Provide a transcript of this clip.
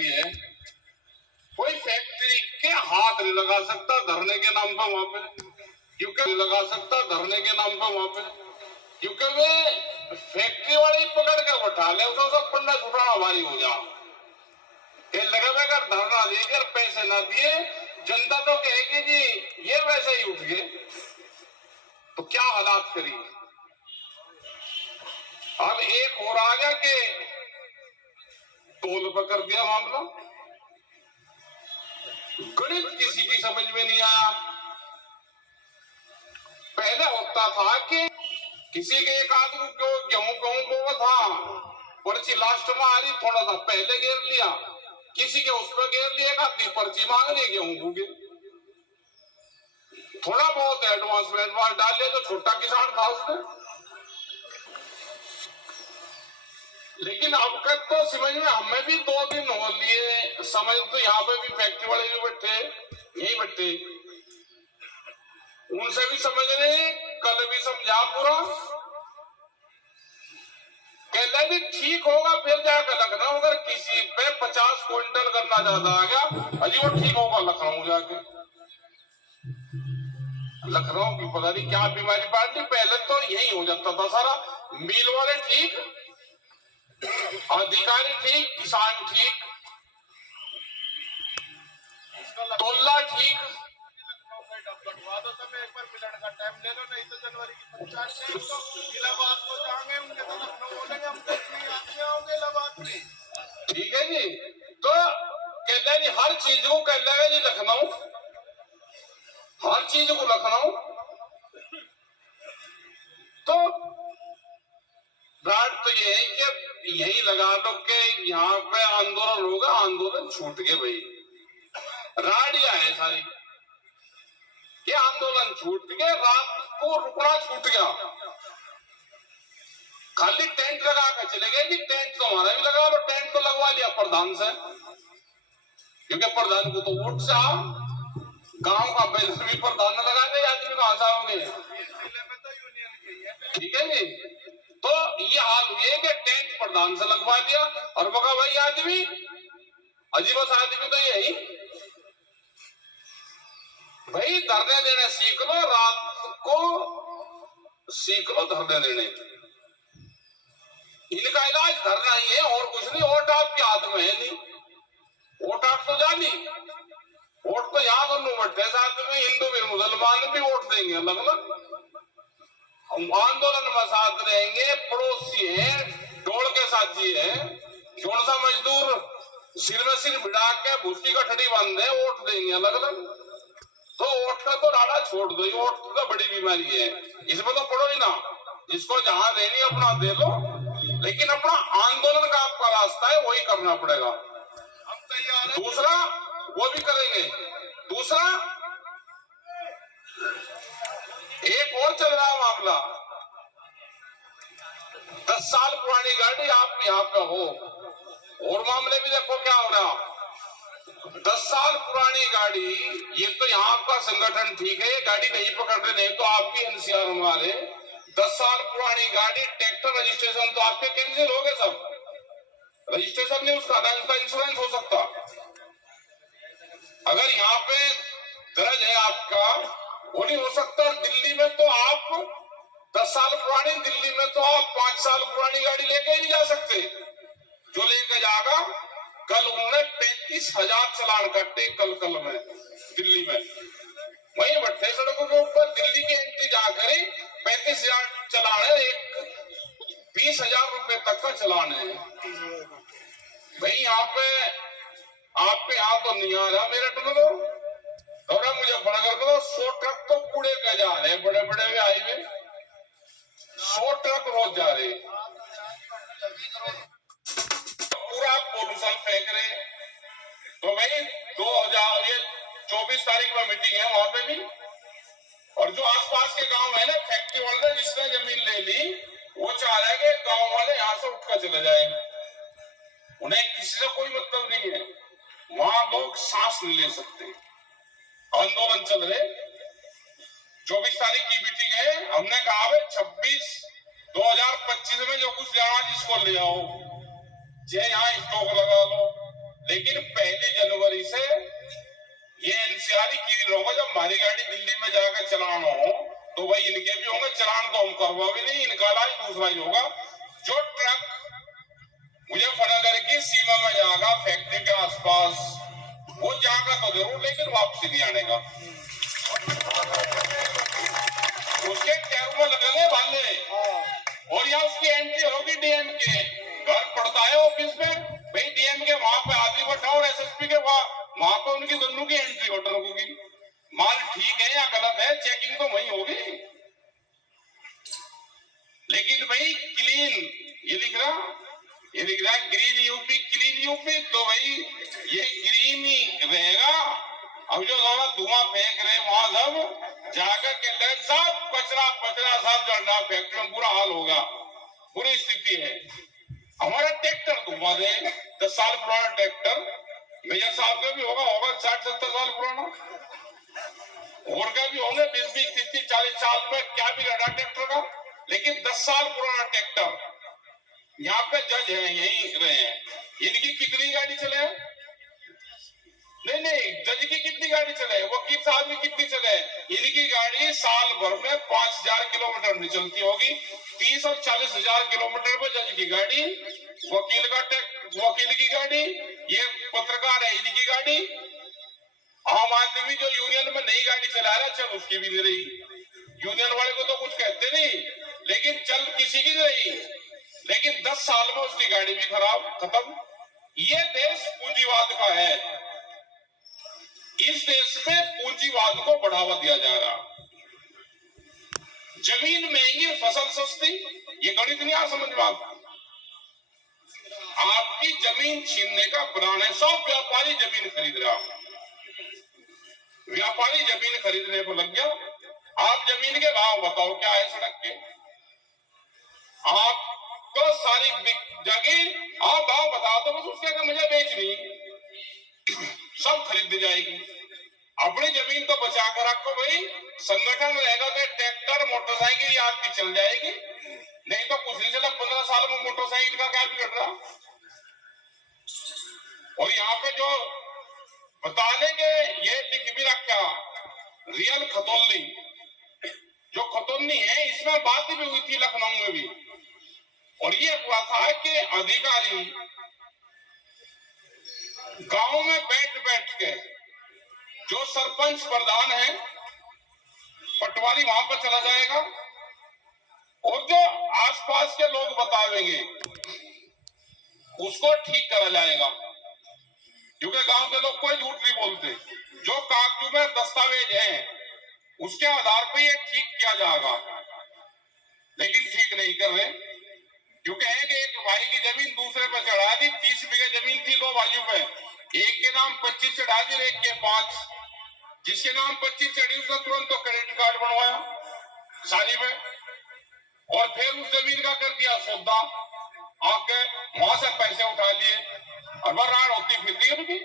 Factory है, कोई factory के हाथ नहीं लगा सकता धरने के नाम पर वहां पे, क्योंकि लगा सकता धरने के नाम पर वहां पे, क्योंकि वे फैक्ट्री वाले ही पकड़ कर बैठा ले, उसको सब पन्ना छुटाना भारी हो जा लगा। अगर धरना देकर पैसे ना दिए जनता तो कहेगी जी ये वैसे ही उठ गए, तो क्या हालात करी। अब एक और आ गया कि तोल पकड़ दिया मामला, गणित किसी की समझ में नहीं आया। पहले होता था कि किसी के एक आदमी को गेहूं को था, पर्ची लास्ट में आ रही, थोड़ा सा पहले घेर लिया, किसी के उस पर घेर लिया, एक आदमी पर्ची मांग रही गेहूं के, थोड़ा बहुत एडवांस डाल लिया तो छोटा किसान था उसने। लेकिन अब तक तो समझ में हमें भी 2 दिन हो लिए, समझ तो यहाँ पे भी फैक्ट्री वाले जो बैठे यही बैठे, उनसे भी समझ रहे, कल भी समझा पूरा, कहते भी ठीक होगा फिर जाकर लखनऊ, अगर किसी पे 50 क्विंटल करना ज्यादा आ गया अजी वो ठीक होगा लखनऊ जाके। लखनऊ की पता नहीं क्या बीमारी पार्टी, पहले तो यही हो जाता था सारा, मिल वाले ठीक, अधिकारी ठीक, किसान ठीक, तोला ठीक। एक बार मिलने का टाइम ले लो, नहीं तो जनवरी की 50 तारीख को इलाहाबाद को जाएंगे, उनके तो लखनऊ बोलेंगे हम तो इतनी आदमी आओगे इलाहाबाद में। ठीक है जी, तो कहना जी हर चीज को कहना है जी लखनऊ, हर चीज को लखनऊ, तो बात तो ये है कि यही लगा लो कि यहाँ पे आंदोलन होगा, आंदोलन छूट गए भाई, राडिया है सारी, ये आंदोलन छूट गए, रात को रुकना छूट गया, खाली टेंट लगा कर चले गए कि टेंट तो हमारा भी लगा लो, टेंट तो लगवा लिया प्रधान से, क्योंकि प्रधान को तो वोट से आ, गांव का बैनर भी प्रधान ने लगा दे, आदमी कहां से आओगे। ठीक है जी, तो ये हाल हुए कि टेंट प्रधान से लगवा दिया, और बगा भाई आदमी अजीब आदमी तो यही भाई, धरने देने सीख लो, रात को सीख लो धरने देने, इनका इलाज धरना ही है और कुछ नहीं। वोट आपके हाथ में है नहीं, वोट आप तो जानी, वोट तो यहाँ दोनों बैठे साथ में, हिंदू भी मुसलमान भी वोट देंगे अलग अलग, आंदोलन में साथ रहेंगे, पड़ोसी है, डोल के साथी है, कौन सा मजदूर सिर में सिर भिड़ा के भूसी कठड़ी बांधे वोट देंगे अलग अलग, तो वोट का तो राडा छोड़ दो, वोट तो बड़ी बीमारी है, इसमें तो पड़ो ही ना, जिसको जहां देनी अपना दे लो, लेकिन अपना आंदोलन का आपका रास्ता है वही करना पड़ेगा। हम तैयार हैं, दूसरा वो भी करेंगे, दूसरा एक और चल रहा मामला, 10 साल पुरानी गाड़ी आप यहाँ पे हो, और मामले भी देखो क्या हो रहा, 10 साल पुरानी गाड़ी, ये तो यहाँ का संगठन ठीक है, गाड़ी नहीं पकड़ते, नहीं तो आप भी एनसीआर हमारे, 10 साल पुरानी गाड़ी, ट्रैक्टर रजिस्ट्रेशन तो आपके कैंसिल हो गए सब, रजिस्ट्रेशन नहीं उसका, ना उसका इंश्योरेंस हो सकता, अगर यहाँ पे दर्ज है आपका वो नहीं हो सकता। दिल्ली में तो आप 10 साल पुरानी, दिल्ली में तो आप 5 साल पुरानी गाड़ी लेके ही नहीं जा सकते, जो लेके जाएगा, कल उन्होंने 35,000 चालान काटे कल में दिल्ली में, वही बैठे सड़कों के ऊपर, दिल्ली के एंट्री जाकर 35,000 चालान है, एक 20,000 रुपए तक का चालान है भाई। यहाँ पे आपके यहाँ तो नहीं आ रहा मेरठ में, तो मुजफ्फरनगर में तो 100 ट्रक तो कूड़े के जा रहे हैं, बड़े बड़े हाईवे 100 ट्रक रोज जा रहे, पूरा पोल्यूशन फेंक रहे। तो भाई 2024 तारीख में मीटिंग है वहां पे भी, और जो आसपास के गांव है ना, फैक्ट्री वाले जिसने जमीन ले ली वो चाह रहा है कि गांव वाले यहाँ से उठकर चले जाए, उन्हें किसी से कोई मतलब नहीं है, वहां लोग सांस नहीं ले सकते, आंदोलन चल रहे। 24 तारीख की मीटिंग है, हमने कहा 2025 में जो कुछ जाना जिसको ले आओ, चाहे यहाँ स्टॉक लगा लो, लेकिन 1 जनवरी से ये एनसीआर क्लियर होगा। जब हमारी गाड़ी दिल्ली में जाकर चलान हो तो भाई इनके भी होंगे चलान, तो हम करवा भी नहीं, इनका इलाज दूसरा ही होगा। जो ट्रक मुजफ्फरनगर की सीमा में जाएगा फैक्ट्री के आसपास, वो जाएगा तो जरूर, लेकिन वापसी नहीं आने का। उसके टैग में लगेंगे भाले, और यहाँ उसकी एंट्री होगी डीएम के घर पड़ता है ऑफिस में, भाई डीएम के वहां पे आदमी बैठा और एसएसपी के वहां पे उनकी दोनों की एंट्री ऑर्डर होगी। माल ठीक है या गलत है, चेकिंग तो वही होगी। लेकिन भाई क्लीन ये लिख रहा ग्रीन यूपी क्लीन यूपी, तो भाई ये ग्रीन ही रहेगा। अब जो धुआं फेंक रहे वहां सब जाकर के लैंड साहब कचरा साहब जो फैक्ट्री में बुरा हाल होगा, बुरी स्थिति है। हमारा ट्रैक्टर धुआं दे, 10 साल पुराना ट्रैक्टर, मेजर साहब का भी होगा 60-70 साल पुराना, और का भी होंगे 20-20, 30-30, 40 साल में, क्या भी लड़ा ट्रैक्टर का। लेकिन 10 साल पुराना ट्रैक्टर, यहाँ पे जज है यही रहे हैं, इनकी कितनी गाड़ी चले, नहीं जज की कितनी गाड़ी चले, वकील साहब की कितनी चले, इनकी गाड़ी साल भर में 5000 किलोमीटर नहीं चलती होगी। 30 और 40 हजार किलोमीटर पे जज की गाड़ी, वकील की गाड़ी, ये पत्रकार है इनकी गाड़ी, आम आदमी जो यूनियन में नई गाड़ी चला रहा है चल उसकी भी नहीं रही, यूनियन वाले को तो कुछ कहते नहीं, लेकिन चल किसी की नहीं, लेकिन 10 साल में उसकी गाड़ी भी खराब, खत्म। ये देश पूंजीवाद का है, इस देश में पूंजीवाद को बढ़ावा दिया जा रहा। जमीन महंगी, फसल सस्ती, ये गणित नहीं आ समझ में आपकी जमीन छीनने का प्लान है। सब व्यापारी जमीन खरीद रहा, व्यापारी जमीन खरीदने पर लग गया। आप जमीन के भाव बताओ क्या है सड़क के, आपको सारी जगह आप भाव बता दो, बस उसके अगर मुझे बेचनी सब खरीद जाएगी। अपनी जमीन तो बचा कर रखो भाई, संगठन रहेगा तो ट्रैक्टर मोटरसाइकिल आपकी चल जाएगी, नहीं तो कुछ नहीं चला। 15 साल में मोटरसाइकिल का क्या बिगड़ रहा। और यहाँ पे जो बता देंगे ये लिख भी रखा, रियल खतौली जो खतौनी है, इसमें बात भी हुई थी लखनऊ में भी, और ये हुआ था कि अधिकारी गांव में बैठ के जो सरपंच प्रधान है पटवारी वहां पर चला जाएगा, और जो आसपास के लोग बतावेंगे उसको ठीक करा जाएगा, क्योंकि गांव के लोग कोई झूठ नहीं बोलते। जो कागजों में दस्तावेज हैं उसके आधार पर ये ठीक किया जाएगा, लेकिन ठीक नहीं कर रहे, क्योंकि एक भाई की जमीन दूसरे पे चढ़ा दी। 30 बीघे जमीन थी 2 भाइयों पे, एक के नाम 25 चढ़ा दी, एक के 5। जिसके नाम 25 चढ़ी उसने तुरंत तो क्रेडिट कार्ड बनवाया सारी में, और फिर उस जमीन का कर दिया सौदा, आके वहां से पैसे उठा लिए, और राड़ होती फिर रही है।